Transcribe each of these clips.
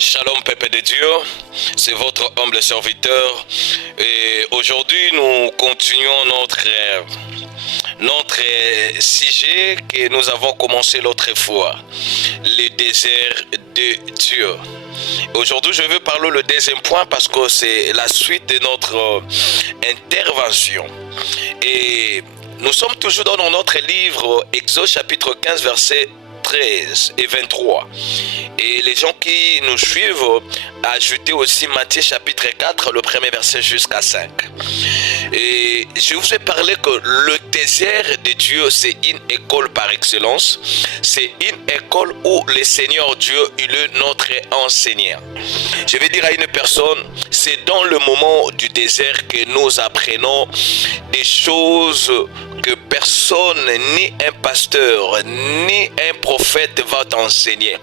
Shalom peuple de Dieu, c'est votre humble serviteur et aujourd'hui nous continuons notre sujet que nous avons commencé l'autre fois, le désert de Dieu. Aujourd'hui je veux parler le deuxième point parce que c'est la suite de notre intervention et nous sommes toujours dans notre livre Exode chapitre 15 verset 13 et 23. Et les gens qui nous suivent, ajoutez aussi Matthieu chapitre 4, le premier verset jusqu'à 5. Et je vous ai parlé que le désert de Dieu, c'est une école par excellence. C'est une école où le Seigneur Dieu, il est notre enseignant. Je vais dire à une personne, c'est dans le moment du désert que nous apprenons des choses que personne, ni un pasteur, ni un prophète va t'enseigner.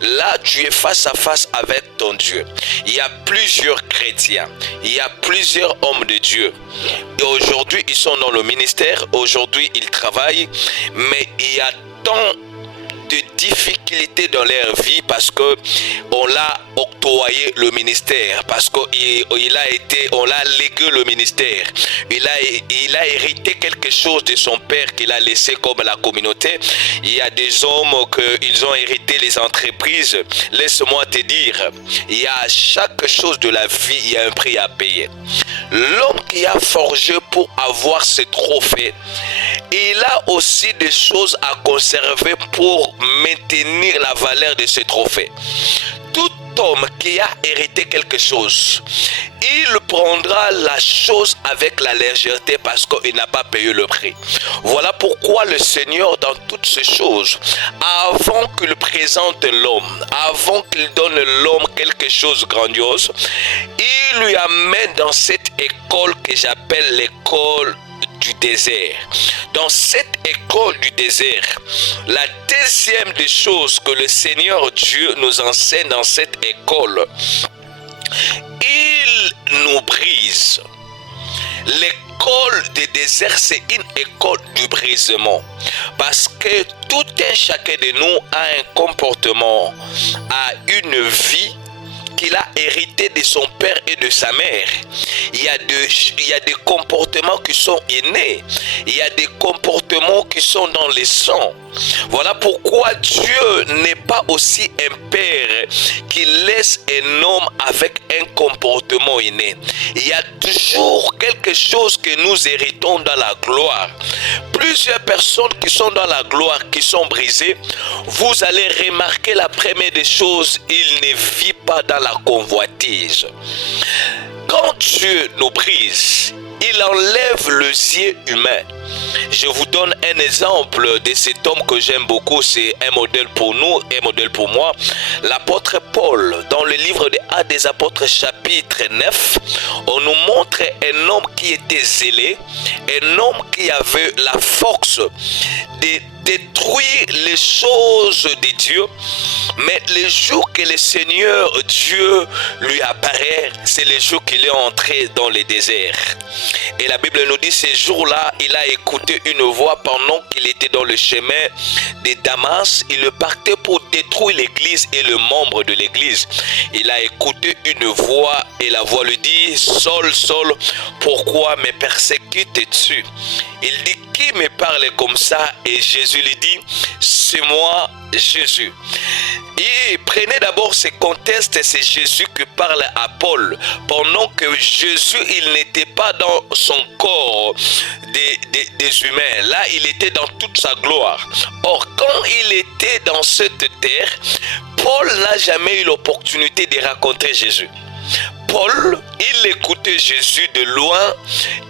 Là, tu es face à face avec ton Dieu. Il y a plusieurs chrétiens, il y a plusieurs hommes de Dieu. Et aujourd'hui, ils sont dans le ministère, aujourd'hui, ils travaillent, mais il y a tant de difficultés dans leur vie parce que on l'a octroyé le ministère, parce qu'on l'a légué le ministère. Il a hérité quelque chose de son père qu'il a laissé comme la communauté. Il y a des hommes qu'ils ont hérité les entreprises. Laisse-moi te dire, il y a à chaque chose de la vie, il y a un prix à payer. L'homme qui a forgé pour avoir ce trophée, il a aussi des choses à conserver pour maintenir la valeur de ce trophée. Tout homme qui a hérité quelque chose, il prendra la chose avec la légèreté parce qu'il n'a pas payé le prix. Voilà pourquoi le Seigneur, dans toutes ces choses, avant qu'il présente l'homme, avant qu'il donne à l'homme quelque chose de grandiose, il lui amène dans cette école que j'appelle l'école du désert. Dans cette école du désert, la deuxième des choses que le Seigneur Dieu nous enseigne dans cette école, il nous brise. L'école du désert, c'est une école du brisement. Parce que tout un chacun de nous a un comportement, a une vie qu'il a hérité de son père et de sa mère. Il y a des comportements qui sont innés. Il y a des comportements qui sont dans le sang. Voilà pourquoi Dieu n'est pas aussi un père qui laisse un homme avec un comportement inné. Il y a toujours quelque chose que nous héritons dans la gloire. Plusieurs personnes qui sont dans la gloire, qui sont brisées, vous allez remarquer la première des choses, il ne vit pas dans la convoitise. Quand Dieu nous brise, il enlève le yeux humain. Je vous donne un exemple de cet homme que j'aime beaucoup, c'est un modèle pour nous, un modèle pour moi. L'apôtre Paul, dans le livre des Actes des Apôtres chapitre 9, on nous montre un homme qui était zélé, un homme qui avait la force de détruire les choses de Dieu, mais le jour que le Seigneur Dieu lui apparaît, c'est le jour qu'il est entré dans le désert. Et la Bible nous dit, ces jours-là, il a écouté une voix pendant qu'il était dans le chemin de Damas. Il partait pour détruire l'église et le membre de l'église. Il a écouté une voix et la voix lui dit, Saul, Saul, pourquoi me persécutes-tu? Il dit, qui me parle comme ça? Et Jésus lui dit, c'est moi, Jésus. Et prenez d'abord ce contexte, c'est Jésus qui parle à Paul. Pendant que Jésus, il n'était pas dans son corps des humains. Là, il était dans toute sa gloire. Or, quand il était dans cette terre, Paul n'a jamais eu l'opportunité de rencontrer Jésus. Paul, il écoutait Jésus de loin,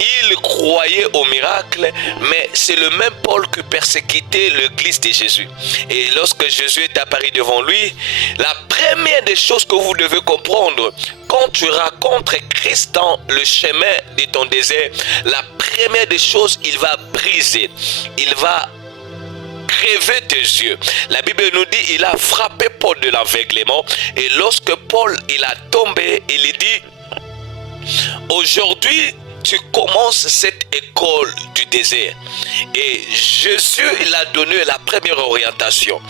il croyait au miracle, mais c'est le même Paul qui persécutait l'église de Jésus. Et lorsque Jésus est apparu devant lui, la première des choses que vous devez comprendre, quand tu rencontres Christ dans le chemin de ton désert, la première des choses, il va briser, il va crever tes yeux. La Bible nous dit, il a frappé Paul de l'aveuglement. Et lorsque Paul, il a tombé, il dit, aujourd'hui, tu commences cette école du désert. Et Jésus, il a donné la première orientation.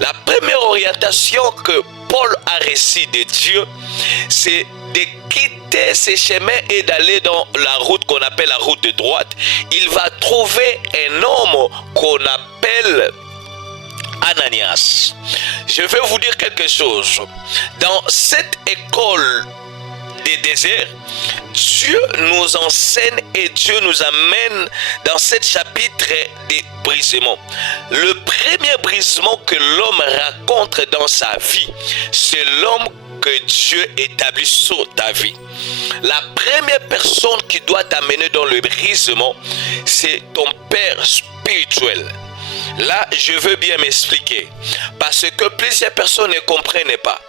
La première orientation que Paul a reçue de Dieu, c'est de quitter ses chemins et d'aller dans la route qu'on appelle la route de droite. Il va trouver un homme qu'on appelle Ananias. Je vais vous dire quelque chose. Dans cette école des déserts, Dieu nous enseigne et Dieu nous amène dans ce chapitre des brisements. Le premier brisement que l'homme rencontre dans sa vie, c'est l'homme que Dieu établit sur ta vie. La première personne qui doit t'amener dans le brisement, c'est ton père spirituel. Là, je veux bien m'expliquer, parce que plusieurs personnes ne comprennent pas.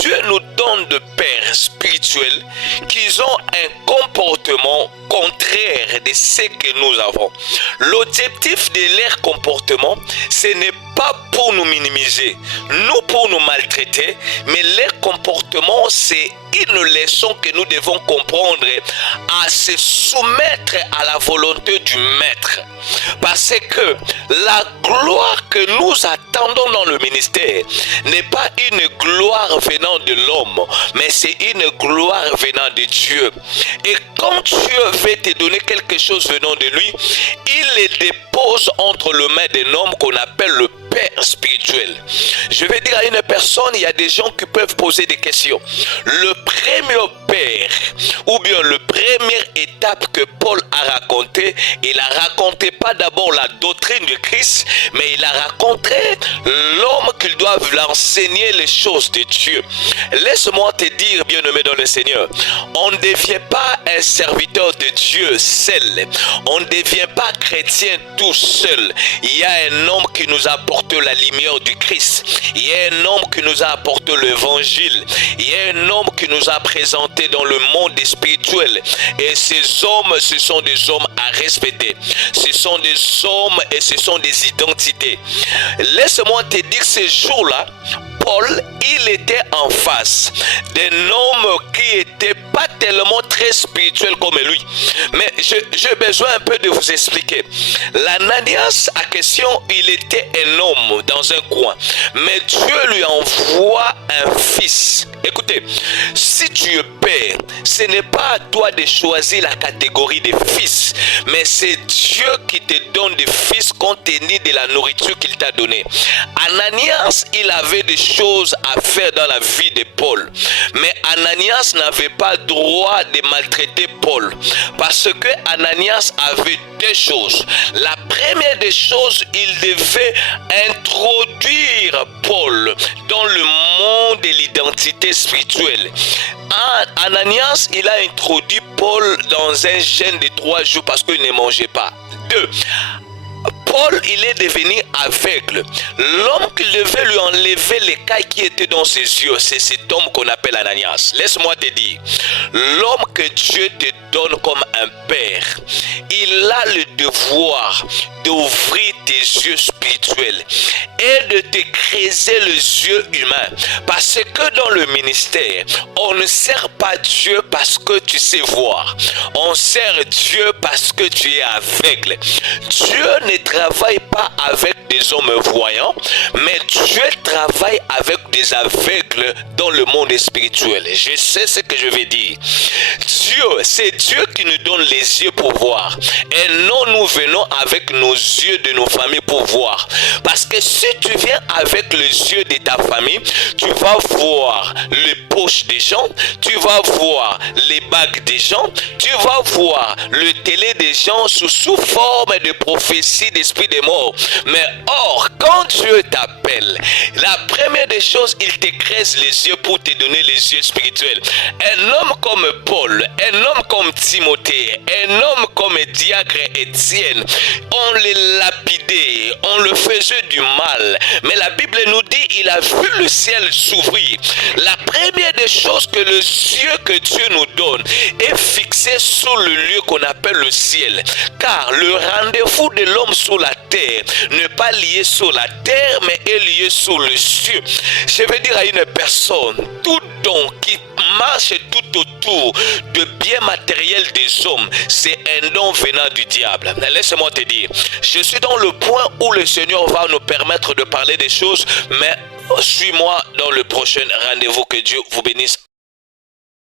Dieu nous donne de pères spirituels qui ont un comportement contraire de ce que nous avons. L'objectif de leur comportement, ce n'est pas pour nous minimiser, nous pour nous maltraiter, mais leur comportement, c'est une leçon que nous devons comprendre à se soumettre à la volonté du maître. Parce que la gloire que nous attendons dans le ministère n'est pas une gloire venant de l'homme, mais c'est une gloire venant de Dieu. Et quand Dieu veut te donner quelque chose venant de lui, il le dépose entre les mains d'un homme qu'on appelle le père spirituel. Je vais dire à une personne, il y a des gens qui peuvent poser des questions. Le premier père, ou bien le première étape que Paul a raconté, il a raconté pas d'abord la doctrine de Christ, mais il a raconté l'homme qu'il doit l'enseigner les choses de Dieu. Laisse-moi te dire, bien-aimé dans le Seigneur, on ne devient pas un serviteur de Dieu seul. On ne devient pas chrétien tout seul. Il y a un homme qui nous a apporté la lumière du Christ. Il y a un homme qui nous a apporté l'évangile. Il y a un homme qui nous a présenté dans le monde spirituel. Et ces hommes, ce sont des hommes à respecter. Ce sont des hommes et ce sont des identités. Laisse-moi te dire, ces jours-là, Paul, il était en face d'un homme qui était pas tellement très spirituel comme lui. Mais j'ai besoin un peu de vous expliquer. L'Ananias, à question, il était un homme dans un coin. Mais Dieu lui envoie un fils. Écoutez, si tu es père, ce n'est pas à toi de choisir la catégorie des fils, mais c'est Dieu qui te donne des fils compte tenu de la nourriture qu'il t'a donnée. Ananias, il avait des choses à faire dans la vie de Paul, mais Ananias n'avait pas droit de maltraiter Paul, parce que Ananias avait deux choses. La première des choses, il devait introduire Paul dans le monde de l'identité spirituelle. Ananias, il a introduit Paul dans un jeûne de 3 jours parce qu'il ne mangeait pas. 2. Paul, il est devenu aveugle. L'homme qui devait lui enlever l'écaille qui était dans ses yeux, c'est cet homme qu'on appelle Ananias. Laisse-moi te dire, l'homme que Dieu te donne comme un père, il a le devoir d'ouvrir tes yeux spirituels et de te creuser les yeux humains. Parce que dans le ministère, on ne sert pas Dieu parce que tu sais voir. On sert Dieu parce que tu es aveugle. Dieu ne travaille pas avec des hommes voyants, mais Dieu travaille avec des aveugles dans le monde spirituel. Je sais ce que je vais dire. Dieu, c'est Dieu qui nous donne les yeux pour voir. Et non, nous venons avec nos yeux de nos familles pour voir. Parce que si tu viens avec les yeux de ta famille, tu vas voir les poches des gens, tu vas voir les bagues des gens, tu vas voir le télé des gens sous forme de prophétie d'esprit des morts. Mais or, quand Dieu t'appelle, la première des choses, il te creuse les yeux pour te donner les yeux spirituels. Un homme comme Paul, un homme comme Timothée, un homme comme Diacre Étienne, on les lapidait, on le faisait du mal. Mais la Bible nous dit, il a vu le ciel s'ouvrir. La première des choses que le yeux que Dieu nous donne est fixé sur le lieu qu'on appelle le ciel. Car le rendez-vous de l'homme sur la terre n'est pas lié sur la terre, mais est lié sur le ciel. Je veux dire à une personne, tout don qui marche tout autour de biens matériels des hommes, c'est un don venant du diable. Laisse-moi te dire, je suis dans le point où le Seigneur va nous permettre de parler des choses, mais Suis-moi dans le prochain rendez-vous. Que Dieu vous bénisse.